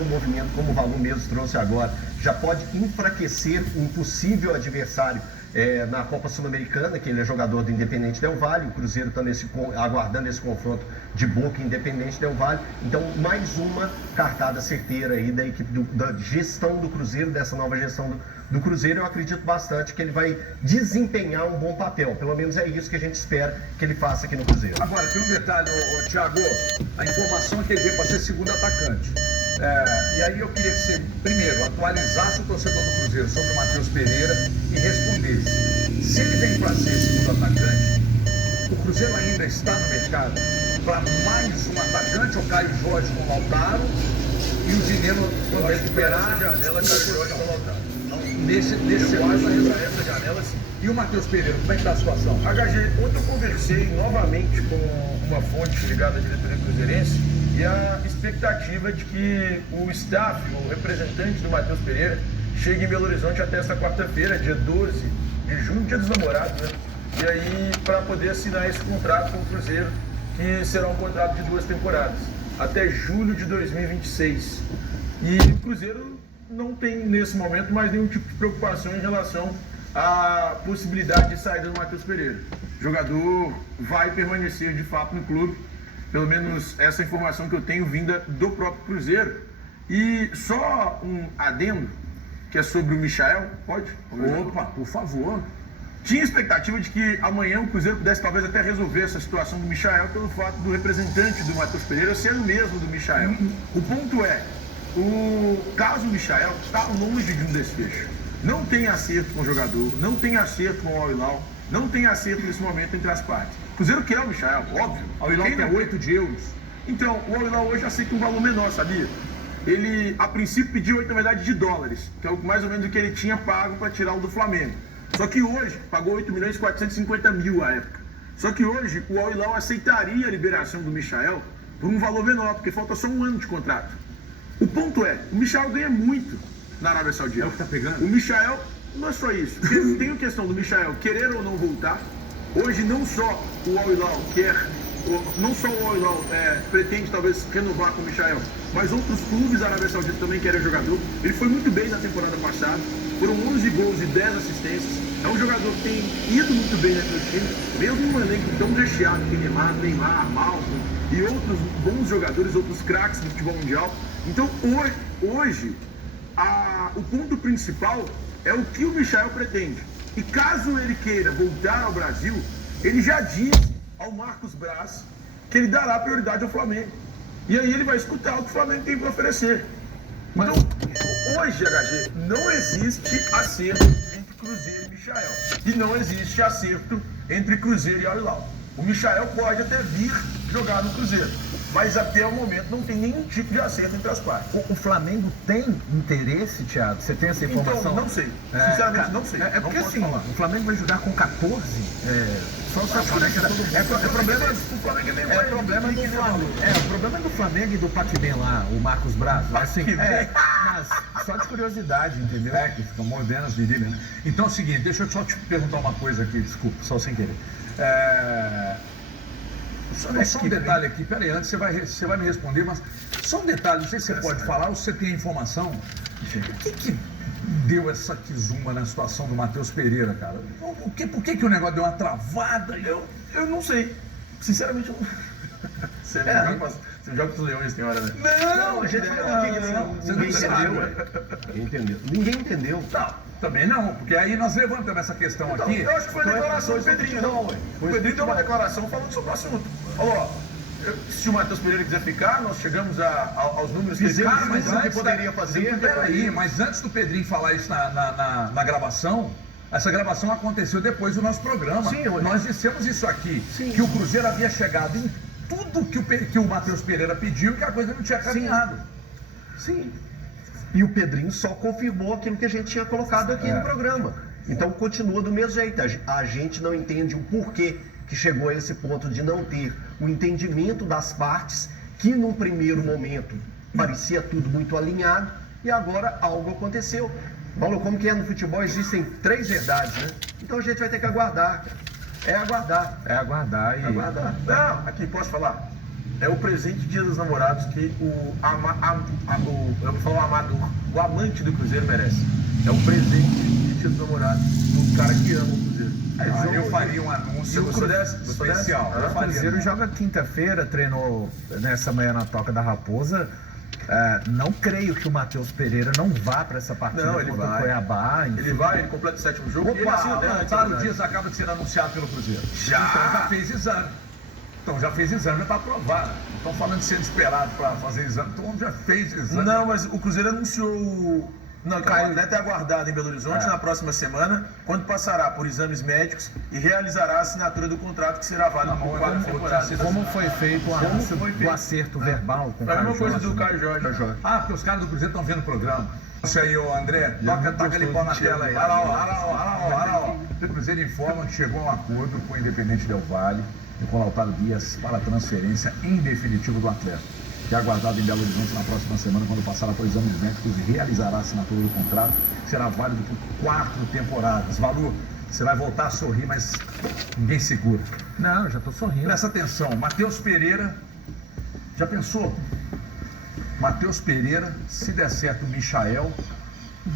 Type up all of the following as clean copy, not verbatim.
um movimento, como o Valor mesmo trouxe agora, já pode enfraquecer um possível adversário na Copa Sul-Americana, que ele é jogador do Independente Del Valle. O Cruzeiro está aguardando esse confronto de Boca e Independente Del Valle. Então, mais uma cartada certeira aí da equipe da gestão do Cruzeiro, dessa nova gestão do Cruzeiro. Eu acredito bastante que ele vai desempenhar um bom papel. Pelo menos é isso que a gente espera que ele faça aqui no Cruzeiro. Agora, tem um detalhe, Thiago, a informação é que ele veio para ser segundo atacante. E aí eu queria que você, primeiro, atualizasse o torcedor do Cruzeiro sobre o Matheus Pereira e respondesse. Se ele vem para ser segundo atacante, o Cruzeiro ainda está no mercado para mais um atacante, o Caio Jorge com o Lautaro, e o Dinheiro, quando recuperar, essa janela, Caio Jorge com o Lautaro. Essa janela, sim. E o Matheus Pereira, como é que está a situação? HG, ontem eu conversei novamente com uma fonte ligada à diretoria cruzeirense e a expectativa de que o staff, o representante do Matheus Pereira, chegue em Belo Horizonte até esta quarta-feira, dia 12 de junho, dia dos namorados, né? E aí, para poder assinar esse contrato com o Cruzeiro, que será um contrato de 2 temporadas, até julho de 2026. E o Cruzeiro não tem, nesse momento, mais nenhum tipo de preocupação em relação à possibilidade de saída do Matheus Pereira. O jogador vai permanecer, de fato, no clube. Pelo menos essa informação que eu tenho vinda do próprio Cruzeiro. E só um adendo, que é sobre o Michael, pode? Opa, por favor. Tinha expectativa de que amanhã o Cruzeiro pudesse talvez até resolver essa situação do Michael pelo fato do representante do Matheus Pereira ser o mesmo do Michael. O ponto é, o caso Michael está longe de um desfecho. Não tem acerto com o jogador, não tem acerto com o Al-Hilal, não tem acerto nesse momento entre as partes. O Cruzeiro quer o Michael, óbvio. O Al-Hilal tem 8 de euros. Então, o Al-Hilal hoje aceita um valor menor, sabia? Ele, a princípio, pediu 8, na verdade, de dólares, que é mais ou menos o que ele tinha pago para tirar o do Flamengo. Só que hoje, pagou 8.450.000 à época. Só que hoje, o Al-Hilal aceitaria a liberação do Michael por um valor menor, porque falta só um ano de contrato. O ponto é, o Michael ganha muito na Arábia Saudita. É o que tá pegando? O Michael, não é só isso. Tem a questão do Michael querer ou não voltar. Hoje, não só o Al-Hilal quer, não só o Al-Hilal pretende talvez renovar com o Michael, mas outros clubes da Arábia Saudita também querem jogador. Ele foi muito bem na temporada passada, foram 11 gols e 10 assistências. É um jogador que tem ido muito bem naquele time, mesmo um elenco tão recheado que Neymar, Malcom e outros bons jogadores, outros craques do futebol mundial. Então, hoje o ponto principal é o que o Michael pretende. E caso ele queira voltar ao Brasil, ele já disse ao Marcos Braz que ele dará prioridade ao Flamengo. E aí ele vai escutar o que o Flamengo tem para oferecer. Então, hoje, HG, não existe acerto entre Cruzeiro e Michael. E não existe acerto entre Cruzeiro e Al-Hilal. O Michael pode até vir jogar no Cruzeiro, mas até o momento não tem nenhum tipo de acerto entre as partes. O Flamengo tem interesse, Thiago? Você tem essa informação? Então, não sei. Sinceramente, não sei. É porque assim, o Flamengo vai jogar com 14. Só o problema o Flamengo o problema do Flamengo. O problema do Flamengo e do Paquimém lá, o Marcos Braz. Assim, mas só de curiosidade, entendeu? Que ficam mordendo as virilhas, né? Então é o seguinte, deixa eu só te perguntar uma coisa aqui, desculpa, só sem querer. Só um detalhe aqui, peraí, antes você vai me responder, mas só um detalhe, não sei se você pode falar ou se você tem a informação. O que deu essa quizumba na situação do Matheus Pereira, cara? Por que o negócio deu uma travada? Eu não sei. Sinceramente, eu não. Você joga com os leões, tem hora, né? Não, a gente ninguém entendeu. Não, também não, porque aí nós levantamos essa questão Então, aqui. eu acho que foi a declaração do Pedrinho, não, ué. O Pedrinho deu uma declaração falando sobre o assunto. Ó, se o Matheus Pereira quiser ficar, nós chegamos aos números que ele Fizemos mas o que poderia fazer. Peraí, mas antes do Pedrinho falar isso na gravação, essa gravação aconteceu depois do nosso programa. Sim, nós dissemos isso aqui, Sim. que o Cruzeiro havia chegado em tudo que o Matheus Pereira pediu e que a coisa não tinha caminhado. Sim. E o Pedrinho só confirmou aquilo que a gente tinha colocado aqui no programa. Então continua do mesmo jeito. A gente não entende o porquê que chegou a esse ponto de não ter o entendimento das partes, que num primeiro momento parecia tudo muito alinhado e agora algo aconteceu. Paulo, como que é no futebol, existem 3 verdades, né? Então a gente vai ter que aguardar, cara. É aguardar. É aguardar e... Aguardar. Não, aqui, posso falar? é o presente de Dia dos Namorados que eu vou falar o amador, o amante do Cruzeiro merece. É o presente de Dia dos Namorados do cara que ama o Cruzeiro. Eu faria um anúncio especial. O Cruzeiro joga quinta-feira, treinou nessa manhã na Toca da Raposa. Não creio que o Matheus Pereira não vá para essa partida ele contra vai. o Cuiabá. Ele vai, ele completa o 7º jogo. Opa, E ele assina até antes, Lautaro né? Dias acaba de ser anunciado pelo Cruzeiro. Já? Então já fez exame. Já está aprovado. Não estão falando de sendo esperado para fazer exame, então já fez exame. Não, mas o Cruzeiro anunciou. Não, Caio deve ter aguardado em Belo Horizonte na próxima semana, quando passará por exames médicos e realizará a assinatura do contrato que será válido por 4 temporadas. Como foi feito o anúncio do acerto verbal com o É a Caio mesma coisa Jorge, do né? Caio Jorge. Porque os caras do Cruzeiro estão vendo o programa. Isso aí, ô André, toca ali pau na tela aí. Olha lá. O Cruzeiro informa que chegou a um acordo com o Independente Del Valle e com o Lautaro Dias para a transferência em definitivo do atleta, que é aguardado em Belo Horizonte na próxima semana, quando passará por exames médicos e realizará a assinatura do contrato, que será válido por 4 temporadas. Valu, você vai voltar a sorrir, mas ninguém segura. Não, eu já tô sorrindo. Presta atenção, Matheus Pereira, já pensou? Matheus Pereira, se der certo o Michael,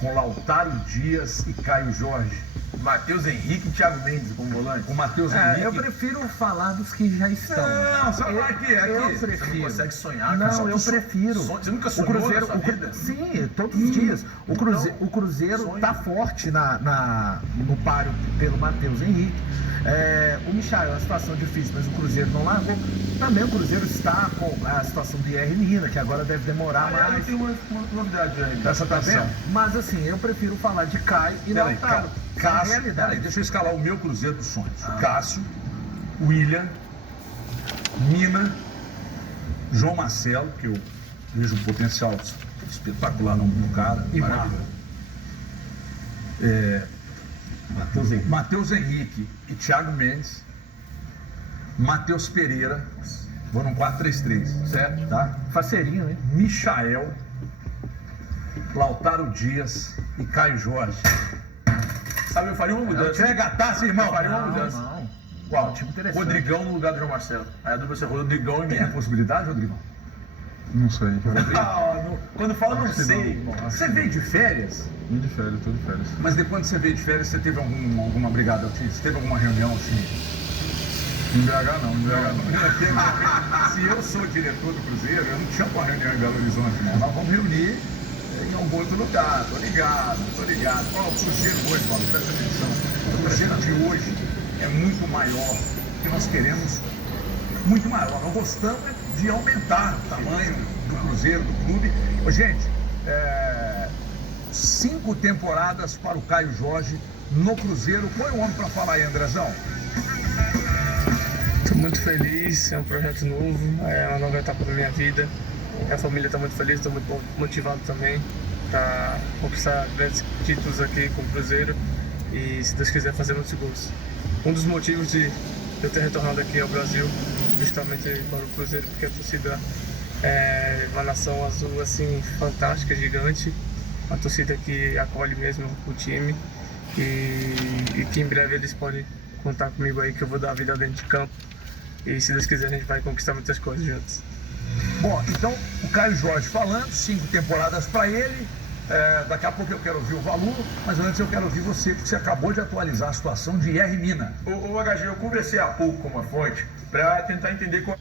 com Lautaro Dias e Caio Jorge. Matheus Henrique e Thiago Mendes como volante. O Matheus Henrique. Eu prefiro falar dos que já estão. Não, só vai aqui. Eu Você não prefiro. consegue sonhar, Não, cara. eu prefiro. Você nunca O sonhou Cruzeiro, na sua vida? sim, todos os dias. O Cruzeiro sonho. tá forte no páreo pelo Matheus Henrique. O Michael é uma situação difícil, mas o Cruzeiro não largou. Também o Cruzeiro está com a situação de R. Lina, que agora deve demorar Eu mais. tenho uma novidade, Jair. Presta Tá atenção. vendo? Mas assim, eu prefiro falar de Caio e Peraí, Lautaro. Cássio, realidade. peraí, deixa eu escalar o meu Cruzeiro dos sonhos. Cássio, William, Mina, João Marcelo, que eu vejo um potencial espetacular no cara, e Marlon. Matheus Henrique e Thiago Mendes, Matheus Pereira, vou num 4-3-3, certo? Tá? Faceirinho, hein? Michael, Lautaro Dias e Caio Jorge. Sabe, eu faria uma mudança. Você é gataça, irmão? Eu faria uma mudança. Não. Qual? Tipo interessante. Rodrigão no lugar do João Marcelo. Aí a dupla ser Rodrigão e Tem a Mina. possibilidade, Rodrigo? Não sei. Quando fala, não sei, irmão. Você veio de férias? Tô de férias. Mas de quando você veio de férias, você teve alguma brigada? Você teve alguma reunião assim? Em BH não. Se eu sou diretor do Cruzeiro, eu não chamo uma reunião em Belo Horizonte, não. Nós vamos reunir em algum outro lugar. Tô ligado. Ó, o Cruzeiro hoje, Paulo, presta atenção. O Cruzeiro de hoje é muito maior, que nós queremos muito maior. Nós gostamos de aumentar o tamanho do Cruzeiro, do clube. Ô, gente, 5 temporadas para o Caio Jorge no Cruzeiro. Põe o homem para falar aí, Andrezão. Estou muito feliz, é um projeto novo, é uma nova etapa da minha vida. Minha família está muito feliz, estou muito motivado também para conquistar grandes títulos aqui com o Cruzeiro e, se Deus quiser, fazer muitos gols. Um dos motivos de eu ter retornado aqui ao Brasil, justamente para o Cruzeiro, porque a torcida é uma nação azul assim fantástica, gigante, uma torcida que acolhe mesmo o time e que em breve eles podem contar comigo aí, que eu vou dar a vida dentro de campo. E se Deus quiser, a gente vai conquistar muitas coisas juntos. Bom, então o Caio Jorge falando, 5 temporadas para ele. Daqui a pouco eu quero ouvir o Valu, mas antes eu quero ouvir você, porque você acabou de atualizar a situação de R. Mina. O HG, eu conversei há pouco com uma fonte para tentar entender qual.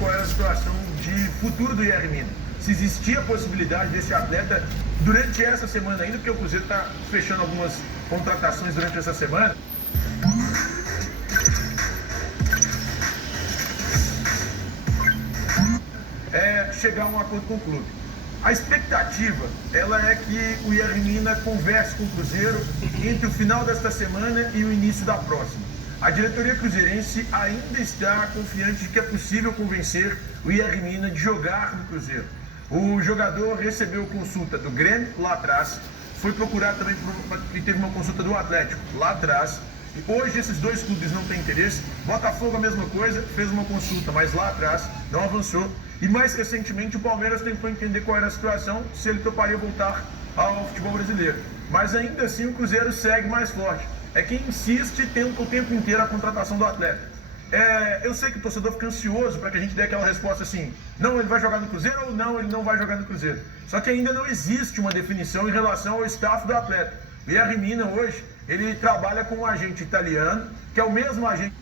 Qual era a situação de futuro do IR Mina? Se existia a possibilidade desse atleta durante essa semana ainda, porque o Cruzeiro está fechando algumas contratações durante essa semana. Chegar a um acordo com o clube. A expectativa, ela é que o IR Mina converse com o Cruzeiro entre o final desta semana e o início da próxima. A diretoria cruzeirense ainda está confiante de que é possível convencer o IR Mina de jogar no Cruzeiro. O jogador recebeu consulta do Grêmio lá atrás, foi procurar também e teve uma consulta do Atlético lá atrás Hoje esses dois clubes não têm interesse. Botafogo a mesma coisa, fez uma consulta, mas lá atrás não avançou. E mais recentemente o Palmeiras tentou entender qual era a situação, se ele toparia voltar ao futebol brasileiro. Mas ainda assim o Cruzeiro segue mais forte. É quem insiste e tenta o tempo inteiro a contratação do atleta. Eu sei que o torcedor fica ansioso para que a gente dê aquela resposta assim: não, ele vai jogar no Cruzeiro, ou não, ele não vai jogar no Cruzeiro. Só que ainda não existe uma definição em relação ao staff do atleta. O IR Mina hoje, ele trabalha com um agente italiano, que é o mesmo agente.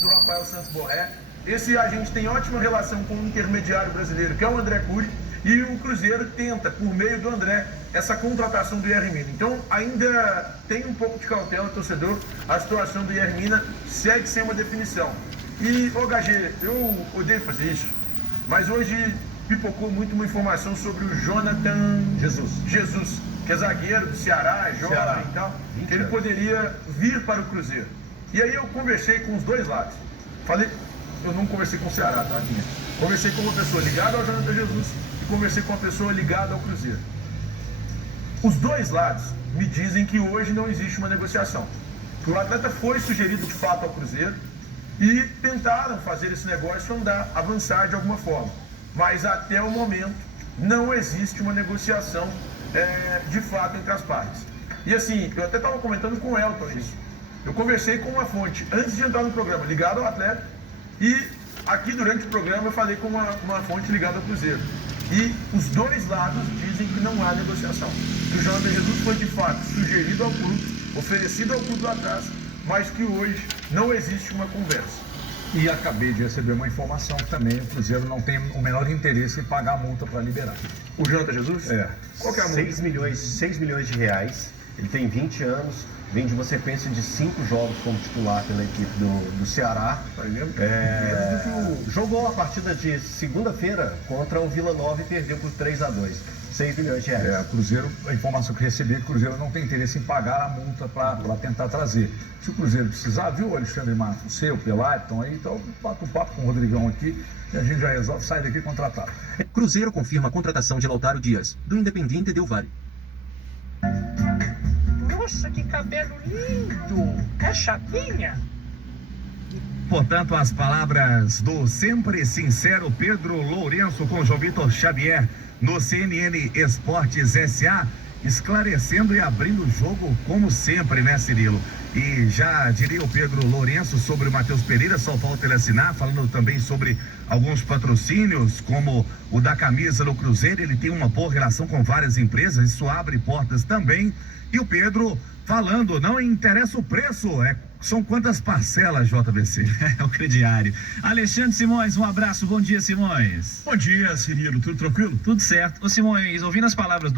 Do Rafael Santos Borré. Esse agente tem ótima relação com o intermediário brasileiro, que é o André Cury, e o Cruzeiro tenta, por meio do André, essa contratação do IR Mina. Então ainda tem um pouco de cautela, torcedor. A situação do IR Mina segue sem uma definição. E, HG, eu odeio fazer isso, mas hoje pipocou muito uma informação sobre o Jonathan Jesus, que é zagueiro do Ceará, é jovem e tal, que ele poderia vir para o Cruzeiro. E aí eu conversei com os dois lados. Eu não conversei com o Ceará, tadinha. Conversei com uma pessoa ligada ao Jonathan Jesus e conversei com uma pessoa ligada ao Cruzeiro. Os dois lados me dizem que hoje não existe uma negociação. Que o atleta foi sugerido de fato ao Cruzeiro e tentaram fazer esse negócio andar, avançar de alguma forma. Mas até o momento não existe uma negociação de fato entre as partes. E assim, eu até estava comentando com o Elton isso. Eu conversei com uma fonte antes de entrar no programa, ligada ao atleta, e aqui durante o programa eu falei com uma fonte ligada ao Cruzeiro. E os dois lados dizem que não há negociação. Que o Jonathan Jesus foi de fato sugerido ao clube, oferecido ao clube lá atrás, mas que hoje não existe uma conversa. E acabei de receber uma informação que também o Cruzeiro não tem o menor interesse em pagar a multa para liberar. O Jonathan Jesus? É. Qual que é a multa? 6 milhões de reais. Ele tem 20 anos, vem de uma sequência de 5 jogos como titular pela equipe do Ceará. Jogou a partida de segunda-feira contra o Vila Nova e perdeu por 3-2. 6 milhões de reais. O Cruzeiro, a informação que recebi é que o Cruzeiro não tem interesse em pagar a multa para tentar trazer. Se o Cruzeiro precisar, viu, Alexandre Matos, o Pelé, estão aí, então bate um papo com o Rodrigão aqui e a gente já resolve, sai daqui contratado. Cruzeiro confirma a contratação de Lautaro Dias, do Independiente Del Valle. Nossa, que cabelo lindo! É chapinha? Portanto, as palavras do sempre sincero Pedro Lourenço com João Vitor Xavier no CNN Esportes SA, esclarecendo e abrindo o jogo como sempre, né, Cirilo? E já diria o Pedro Lourenço sobre o Matheus Pereira, só falta ele assinar, falando também sobre alguns patrocínios, como o da camisa no Cruzeiro. Ele tem uma boa relação com várias empresas, isso abre portas também. E o Pedro falando, não interessa o preço, são quantas parcelas, JVC? É o crediário. Alexandre Simões, um abraço, bom dia, Simões. Bom dia, Cirilo, tudo tranquilo? Tudo certo. Ô Simões, ouvindo as palavras do